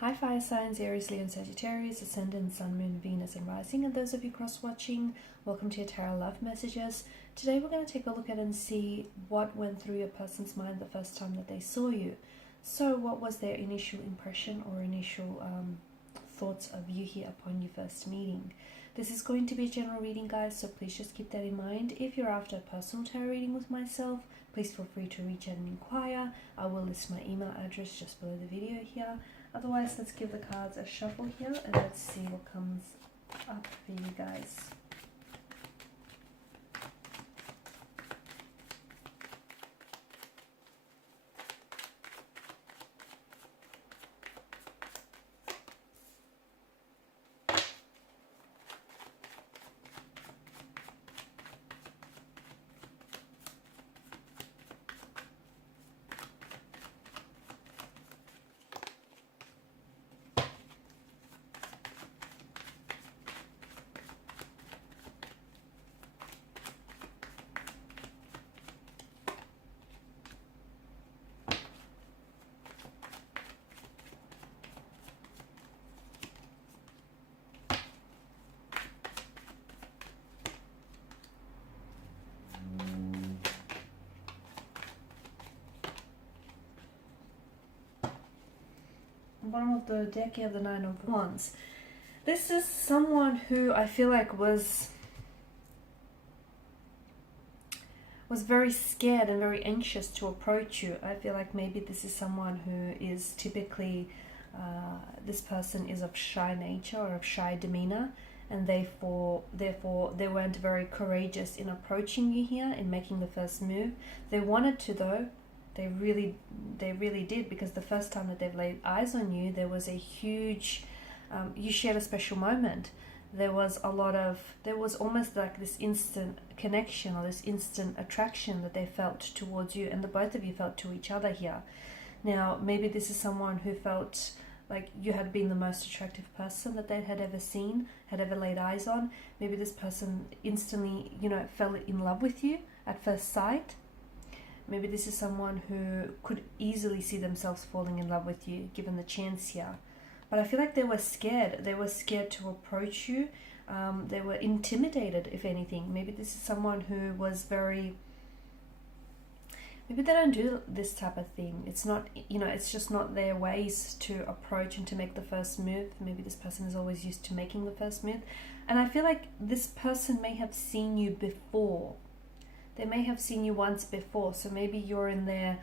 Hi fire signs, Aries, Leo and Sagittarius, Ascendant, Sun, Moon, Venus and Rising, and those of you cross-watching, welcome to your Tarot Love Messages. Today we're going to take a look at and see what went through your person's mind the first time that they saw you. So what was their initial impression or initial thoughts of you here upon your first meeting? This is going to be a general reading, guys, so please just keep that in mind. If you're after a personal tarot reading with myself, please feel free to reach out and inquire. I will list my email address just below the video here. Otherwise, let's give the cards a shuffle here and let's see what comes up for you guys. Bottom of the deck, you have the Nine of Wands. This is someone who I feel like was very scared and very anxious to approach you. I feel like maybe this is someone who is typically, this person is of shy nature or of shy demeanor, and therefore they weren't very courageous in approaching you here, in making the first move. They wanted to though. They really did, because the first time that they've laid eyes on you, there was a huge, you shared a special moment. There was almost like this instant connection or this instant attraction that they felt towards you, and the both of you felt to each other here. Now, maybe this is someone who felt like you had been the most attractive person that they had ever seen, had ever laid eyes on. Maybe this person instantly, fell in love with you at first sight. Maybe this is someone who could easily see themselves falling in love with you, given the chance here. But I feel like they were scared. They were scared to approach you. They were intimidated, if anything. Maybe this is someone who was very... Maybe they don't do this type of thing. It's not, it's just not their ways to approach and to make the first move. Maybe this person is always used to making the first move. And I feel like this person may have seen you before. They may have seen you once before, so maybe you're in their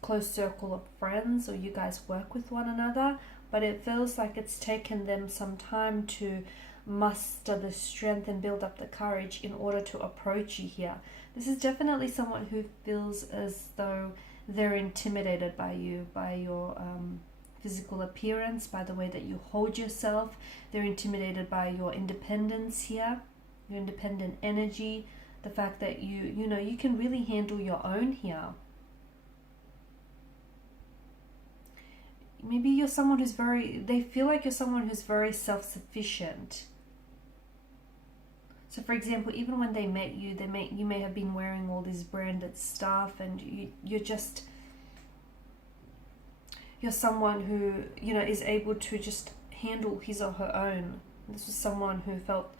close circle of friends, or you guys work with one another, but it feels like it's taken them some time to muster the strength and build up the courage in order to approach you here. This is definitely someone who feels as though they're intimidated by you, by your physical appearance, by the way that you hold yourself. They're intimidated by your independence here, your independent energy, the fact that you can really handle your own here. Maybe you're someone who's they feel like you're someone who's very self-sufficient. So for example, even when they met you, you may have been wearing all this branded stuff, and you're someone who, is able to just handle his or her own. This was someone who felt...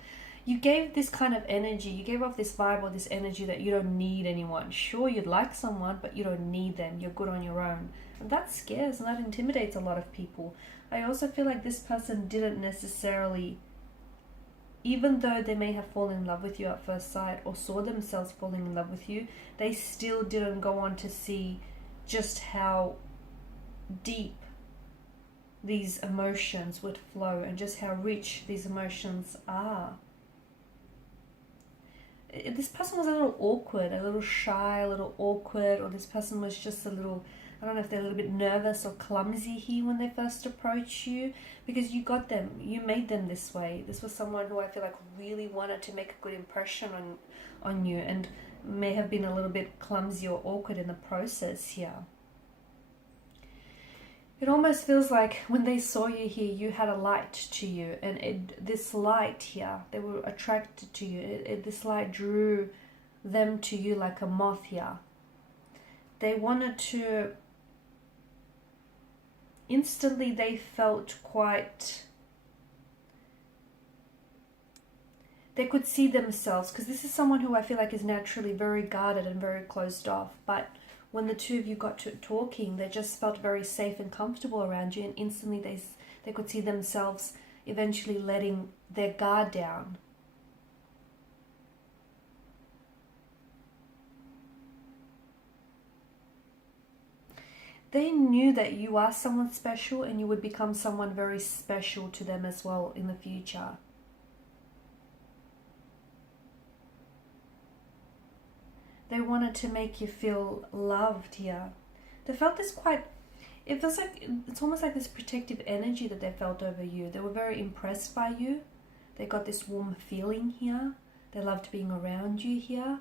You gave this kind of energy, you gave off this vibe or this energy that you don't need anyone. Sure, you'd like someone, but you don't need them. You're good on your own. And that scares and that intimidates a lot of people. I also feel like this person didn't necessarily, even though they may have fallen in love with you at first sight or saw themselves falling in love with you, they still didn't go on to see just how deep these emotions would flow and just how rich these emotions are. This person was a little awkward, a little shy, a little awkward, or this person was just a little, I don't know if they're a little bit nervous or clumsy here when they first approached you, because you got them, you made them this way. This was someone who I feel like really wanted to make a good impression on you, and may have been a little bit clumsy or awkward in the process here. It almost feels like when they saw you here, you had a light to you, and this light here, they were attracted to you. This light drew them to you like a moth here. They wanted to instantly they felt quite, they could see themselves, because this is someone who I feel like is naturally very guarded and very closed off, but when the two of you got to talking, they just felt very safe and comfortable around you, and instantly they could see themselves eventually letting their guard down. They knew that you are someone special, and you would become someone very special to them as well in the future. They wanted to make you feel loved here. They felt this quite, it feels like, it's almost like this protective energy that they felt over you. They were very impressed by you. They got this warm feeling here. They loved being around you here.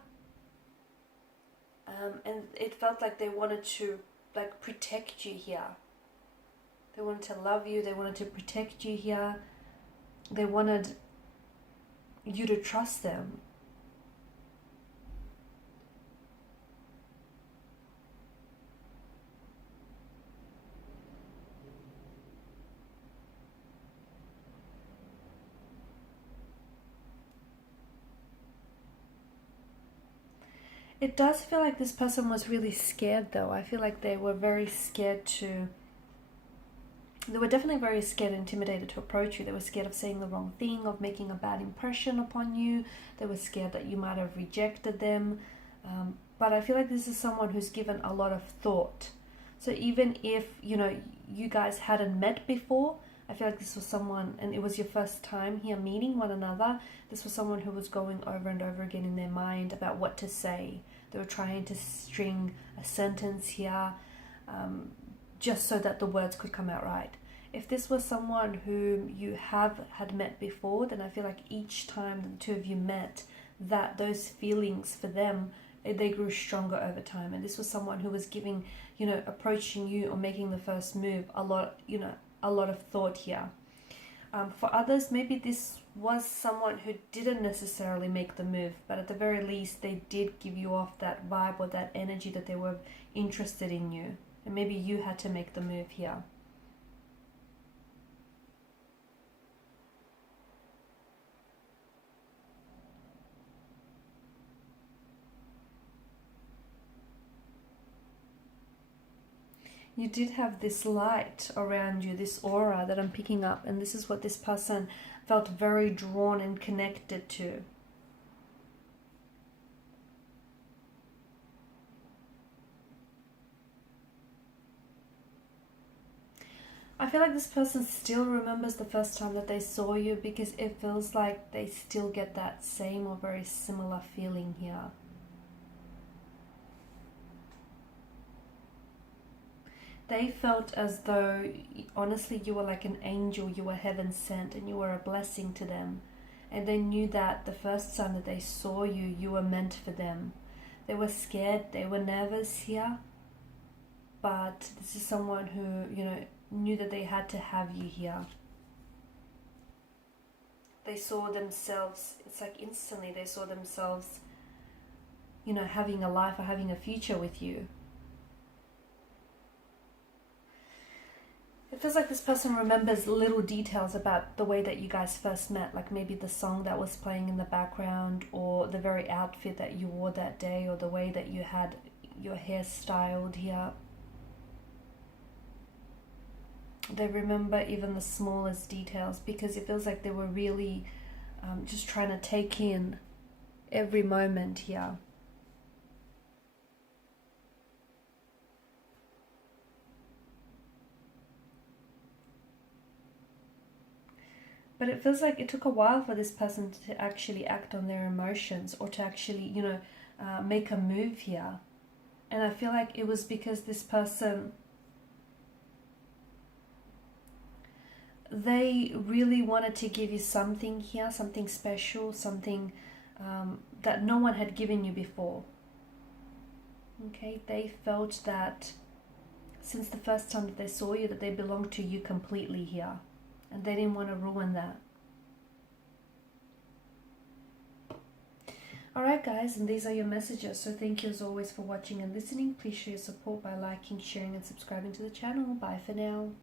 And it felt like they wanted to like protect you here. They wanted to love you. They wanted to protect you here. They wanted you to trust them. It does feel like this person was really scared though. I feel like they were very scared to, they were definitely very scared and intimidated to approach you. They were scared of saying the wrong thing, of making a bad impression upon you. They were scared that you might have rejected them. But I feel like this is someone who's given a lot of thought. So even if, you know, you guys hadn't met before, I feel like this was someone, and it was your first time here meeting one another, this was someone who was going over and over again in their mind about what to say. They were trying to string a sentence here, just so that the words could come out right. If this was someone who you had met before, then I feel like each time the two of you met, that those feelings for them, they grew stronger over time. And this was someone who was giving, you know, approaching you or making the first move a lot, you know, a lot of thought here. For others, maybe this was someone who didn't necessarily make the move, but at the very least they did give you off that vibe or that energy that they were interested in you, and maybe you had to make the move here. You did have this light around you, this aura that I'm picking up, and this is what this person felt very drawn and connected to. I feel like this person still remembers the first time that they saw you, because it feels like they still get that same or very similar feeling here. They felt as though, honestly, you were like an angel, you were heaven sent, and you were a blessing to them. And they knew that the first time that they saw you, you were meant for them. They were scared, they were nervous here, but this is someone who, you know, knew that they had to have you here. They saw themselves, it's like instantly they saw themselves, you know, having a life or having a future with you. It feels like this person remembers little details about the way that you guys first met, like maybe the song that was playing in the background, or the very outfit that you wore that day, or the way that you had your hair styled here. They remember even the smallest details, because it feels like they were really just trying to take in every moment here. But it feels like it took a while for this person to actually act on their emotions, or to actually, you know, make a move here. And I feel like it was because this person, they really wanted to give you something here, something special, something that no one had given you before. Okay, they felt that since the first time that they saw you, that they belonged to you completely here. And they didn't want to ruin that. Alright guys, and these are your messages. So thank you as always for watching and listening. Please show your support by liking, sharing and subscribing to the channel. Bye for now.